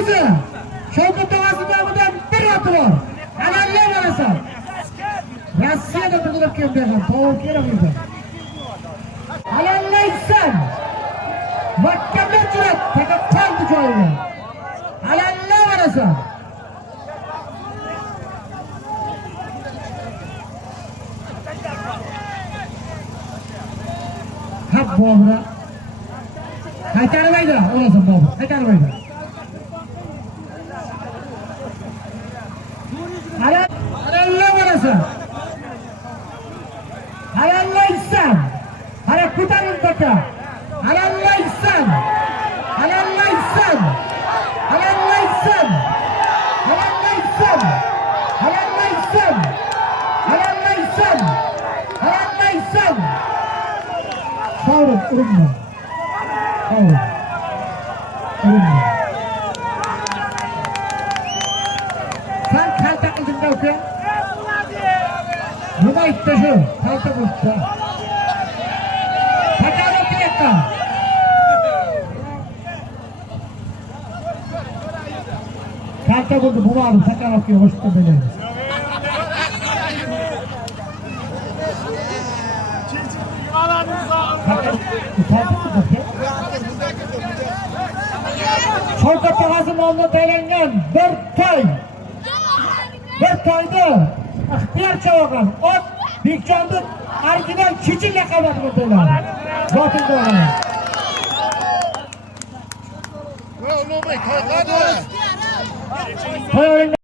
o'zi Shavkat Tog'asidan bir oti bor. Analar manasan. Rossiyada turib kelgan tovuq kerak edi. Alallaysan. Makkamlar jurat, faqat qalbi joyida. Alallar manasan. Hab Bobra. Qaytarmaydi, o'lasan Bobra. Qaytarmaydi. Alallar manasan. Alallaysan. Hara ko'taring taka. Alallaysan. Alallaysan. Alallaysan. Alallaysan. Alallaysan. Alallaysan. Alallaysan. Sağırın, urunma. Sağırın. Urunma. Sen kalta kıldın da okuyan. Nima aytdi shu? Kalta bo'lsa. Takarib ketdi. Kalta bo'ldi, bu ma'lum takaribga qo'shib qo'ymaydi. Shavkat Tog'asi nomidan tayinlangan bir to'yda ixtiyorchi olgan ot Bekjonni original Chechin laqabi bilan to'yladi. Zotin to'yladi.